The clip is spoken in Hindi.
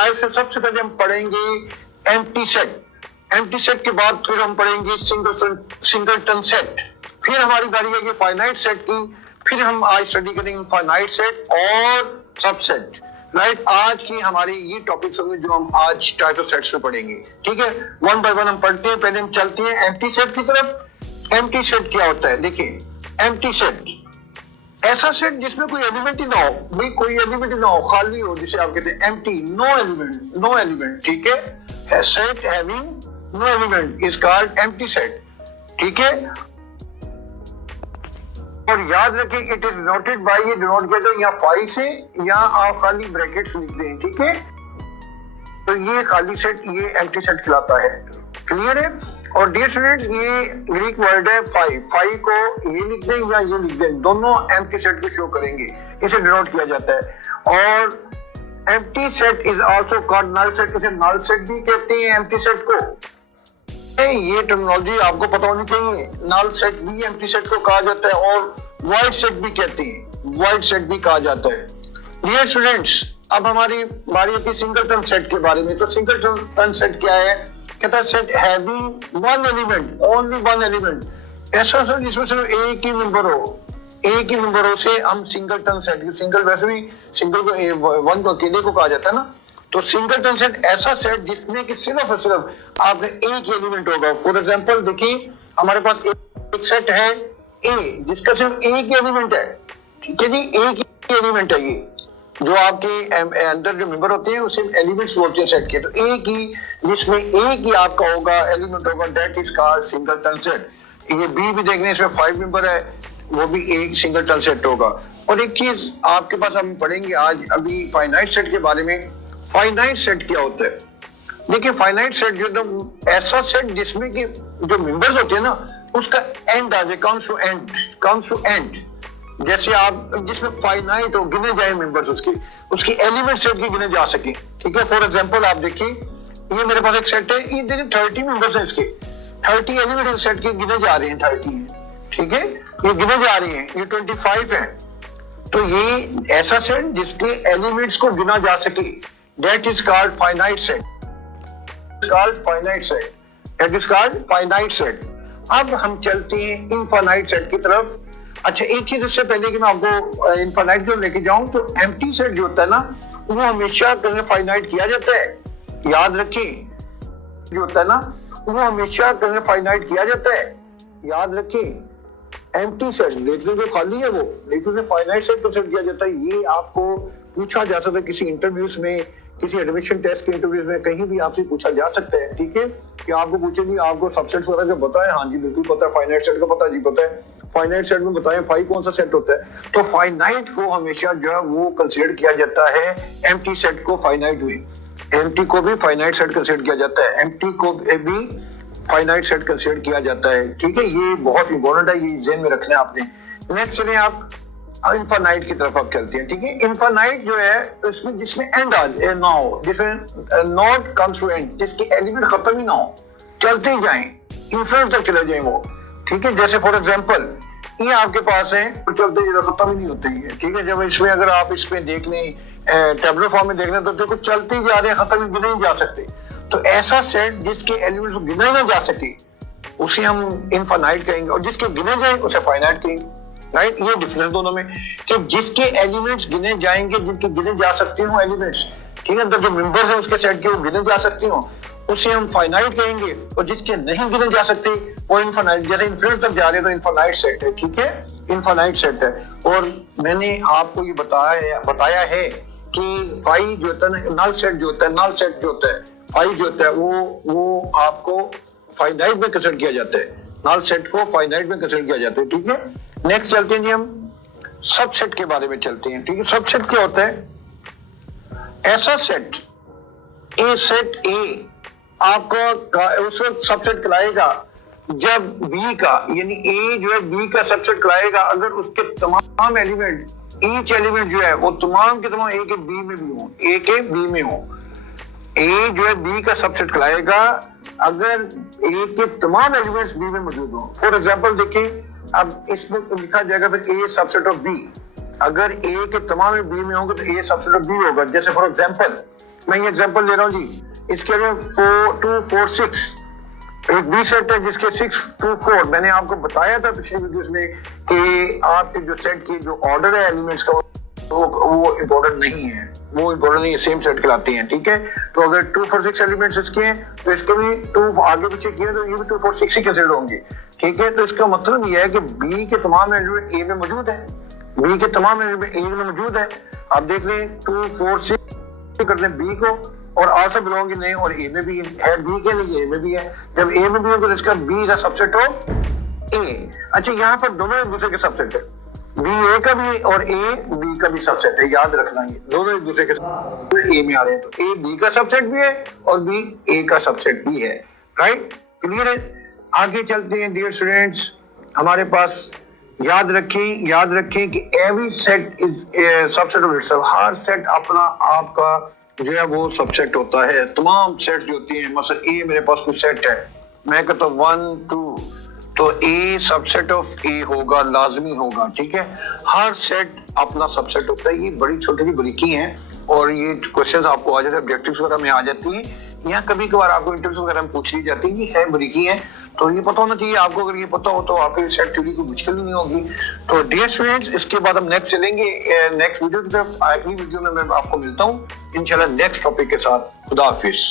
टाइप से सबसे पहले हम पढ़ेंगे एम्प्टी सेट, एम्प्टी सेट के बाद फिर हम पढ़ेंगे सिंगलटन सेट, फिर हमारी बारी आएगी फाइनाइट सेट की, फिर हम आज स्टडी करेंगे फाइनाइट सेट और सबसेट। राइट, आज की हमारी ये टॉपिक्स होंगे जो हम आज टाइप ऑफ सेट्स में पढ़ेंगे। ठीक है, वन बाय वन हम पढ़ते हैं। पहले हम चलते हैं एम्प्टी सेट की तरफ। एम्प्टी सेट क्या होता है? देखिए, एम्प्टी सेट ऐसा सेट जिसमें कोई एलिमेंट ही ना हो, भाई कोई एलिमेंट ही ना हो, खाली हो, जिसे आप कहते हैं empty, no element, no element. ठीक है, set having no element is called empty set. ठीक है, और याद रखें इट इज डिनोटेड बाय, ये डिनोट किया जाए या फाइव से या आप खाली ब्रैकेट्स लिख दें। ठीक है, तो ये खाली सेट, ये एम्प्टी सेट कहलाता है। क्लियर है? और डियर स्टूडेंट्स, ये ग्रीक वर्ड है फाइव, फाइव को ये लिख दें या ये लिख दें, दोनों एम्प्टी सेट को शो करेंगे, इसे डिनोट किया जाता है। और empty set is also called null set, इसे नल सेट भी कहते हैं एम्प्टी सेट को। ये टर्मिनोलॉजी आपको पता होनी चाहिए। नल सेट भी एम्प्टी सेट को कहा जाता है और वाइड सेट भी कहते हैं, वाइड सेट भी कहा जाता है। डियर स्टूडेंट्स, अब हमारी बारी होती है सिंगलटन सेट के बारे में। तो सिंगलटन सेट क्या है? कहता है set having one element, only one element, ऐसा सेट जिसमें सिर्फ एक ही मेंबर हो, एक ही मेंबर हो, से हम सिंगलटन सेट, सिंगल वैसे भी सिंगल को वन को अकेले को कहा जाता है ना, तो सिंगलटन सेट ऐसा सेट जिसमें कि सिर्फ और सिर्फ आपने एक ही एलिमेंट होगा। फॉर एग्जांपल देखिए, हमारे पास एक सेट है ए जिसका सिर्फ एक ही एलिमेंट है। ठीक है जी, एक ही एलिमेंट है। ये जो आपके अंदर जो मेंबर होते हैं उसे एलिमेंट्स बोलते हैं सेट के। तो एक ही जिसमें एक ही आपका होगा एलिमेंट होगा, that is called singleton set. ये बी भी देखने, इसमें 5 मेंबर है, वो भी एक सिंगलटन सेट होगा। और एक चीज आपके पास हम पढ़ेंगे आज अभी फाइनाइट सेट के बारे में। फाइनाइट सेट क्या होता है? देखिए, फाइनाइट सेट जो तो ऐसा सेट जिसमें कि जो मेंबर्स होते हैं ना उसका एंड आ जाए, कम्स टू एंड, जैसे आप जिसमें फाइनाइट हो, गिने जाए मेंबर्स, उसकी एलिमेंट सेट की गिने जा सके। ठीक है, फॉर एग्जांपल आप देखिए, ये मेरे पास एक सेट है, ये देखिए 30 मेंबर्स हैं, इसके 30 एलिमेंट सेट के गिने जा रहे हैं, 30 है। ठीक है, ये गिने जा रही हैं, ये 25 है। तो ये ऐसा सेट जिसके एलिमेंट्स को गिना जा सके, that is called finite set, called finite set, that is called finite set. अब हम चलते हैं इनफाइनाइट सेट की तरफ। अच्छा, एक चीज इससे पहले कि मैं आपको इनफाइनाइट जो लेके जाऊं, तो एम्प्टी सेट जो होता है ना वो हमेशा फाइनाइट किया जाता है। याद रखें, जो होता है ना वो हमेशा फाइनाइट किया जाता है। याद रखें, एम्प्टी सेट देखने जो खाली है वो, लेकिन फाइनाइट सेट को सेट किया जाता है। ये आपको पूछा जा सकता है किसी इंटरव्यूज में, किसी एडमिशन टेस्ट के इंटरव्यूज में, कहीं भी आपसे पूछा जा सकता है। ठीक है, कि आपको पूछेंगे आपको सबसेट्स वगैरह का पता है? हाँ जी बिल्कुल पता है। फाइनाइट सेट का पता है? जी पता है। फाइनाइट सेट में बताएं फाइव कौन सा सेट होता है? तो फाइनाइट को हमेशा जो है वो कंसीडर किया जाता है एम्प्टी सेट को फाइनाइट में, एम्प्टी को भी फाइनाइट सेट कंसीडर किया जाता है, एम्प्टी को भी फाइनाइट सेट कंसीडर किया जाता है। ठीक है, ये बहुत इंपॉर्टेंट है, ये ज़हन में रखना है आपने। नेक्स्ट चलिए आप इनफाइनाइट की तरफ आप चलते हैं। ठीक है, इनफाइनाइट जो है उसमें जिसमें एंड ना हो, जिसमें नॉट कम्स टू एंड, जिसके एलिमेंट खत्म ही ना हो, चलते ही जाएं, इन्फिनिट तक चले जाएं वो। ठीक है, जैसे फॉर एग्जांपल ये आपके पास है, तो चलते ही खत्म ही नहीं होते ही है। ठीक है, जब इसमें अगर आप इसमें देख लें टेबलर फॉर्म में देखना, तो देखो चलते ही जा रहे हैं, खत्म ही गिने नहीं जा सकते। तो ऐसा सेट जिसके एलिमेंट्स गिना ही ना जा सके उसे हम इनफाइनाइट कहेंगे, और जिसके गिने जाए उसे फाइनाइट कहेंगे। राइट, ये डिफरेंस दोनों में, कि जिसके एलिमेंट्स गिने जाएंगे, जिनके गिने जा सकते हो एलिमेंट्स, ठीक है, तो जो मेंबर्स है उसके सेट के वो गिने जा सकते हो, उसे हम फाइनाइट कहेंगे। और जिसके नहीं गिने जा सकते वो इनफाइनाइट, जैसे इन्फिनिट तक जा रहे हैं तो इनफाइनाइट सेट है। ठीक है, इनफाइनाइट सेट है। और मैंने आपको ये बताया है कि फाइव जो होता है नल सेट जो होता है, नल सेट जो होता है, फाइव जो होता है वो आपको फाइनाइट में कंसीडर किया जाता है, नल सेट को फाइनाइट में कंसीडर किया जाता है। ठीक है, नेक्स्ट चलते हैं जी, हम सबसेट के बारे में चलते हैं। ठीक है, सबसेट क्या होता है? ऐसा सेट, ए सेट ए आपको उस वक्त सबसेट कहलाएगा जब बी का, यानी ए जो है बी का सबसेट कहलाएगा अगर उसके तमाम एलिमेंट, ईच एलिमेंट जो है वो तमाम के तमाम ए के बी में भी हो, ए के बी में हो। ए जो है बी का सबसेट कहलाएगा अगर ए के तमाम एलिमेंट्स बी में मौजूद हो। फॉर एग्जांपल देखिए, अब इसमें लिखा जाएगा फिर ए सबसेट ऑफ बी, अगर ए के तमाम बी में होंगे तो ए सबसेट ऑफ बी होगा। जैसे फॉर एग्जांपल मैं ये एग्जांपल ले रहा हूँ जी, इसके लिए 4 2 4 6 एक बी सेट है जिसके 6 2 4 मैंने आपको बताया था पिछले वीडियोस में कि आपके जो सेट की जो ऑर्डर है एलिमेंट्स का वो इम्पोर्टेंट नहीं है, वो इम्पोर्टेंट नहीं है, सेम सेट कहलाते हैं, ठीक है। तो अगर 2 4 6 एलिमेंट्स इसके हैं तो इसके भी 2 आगे पीछे किए तो ये भी 2 4 6 ही कंसीडर होंगे, ठीक है। तो इसका मतलब ये है कि बी के तमाम एलिमेंट ए में मौजूद है, बी के तमाम एलिमेंट ए में मौजूद है। आप देख लें 2 4 6 करते हैं बी को और आल्सो बिलोंग नहीं और ए में भी है, बी के लिए ए में भी है। जब ए में भी है तो इसका B is a subset of A. अच्छा, यहाँ पर दोनों एक दूसरे के सबसेट है, बी ए का भी और ए बी का भी सबसेट है, याद रखना ये दोनों एक दूसरे के ए में आ रहे हैं। तो ए बी का सबसेट भी है और बी ए का सबसेट भी है, राइट, क्लियर है। आगे चलते हैं डियर स्टूडेंट्स, हमारे पास याद रखें कि every set is subset of itself. Her set अपना आपका जो है वो सबसेट होता है। तमाम सेट जो होती हैं, मतलब ए मेरे पास कोई सेट है, मैं कहता हूँ 1 2 तो ए सबसेट ऑफ ए होगा, लाजमी होगा, ठीक है। हर सेट अपना सबसेट होता है। ये बड़ी छोटी सी बारीकी हैं और ये क्वेश्चंस आपको आ जाते हैं, ऑब्जेक्टिव्स वगैरह में आ जाती हैं, यहाँ कभी कभार आपको इंटरव्यूज वगैरह में पूछ ली जाती है, ये है बारीकी है, तो ये पता होना चाहिए आपको। अगर ये पता हो तो आपकी सेट थ्योरी को मुश्किल नहीं होगी। तो डियर स्टूडेंट्स, इसके बाद हम नेक्स्ट चलेंगे नेक्स्ट वीडियो की तरफ। अगली वीडियो में मैं आपको मिलता हूँ इंशाल्लाह नेक्स्ट टॉपिक के साथ। खुदा हाफिज।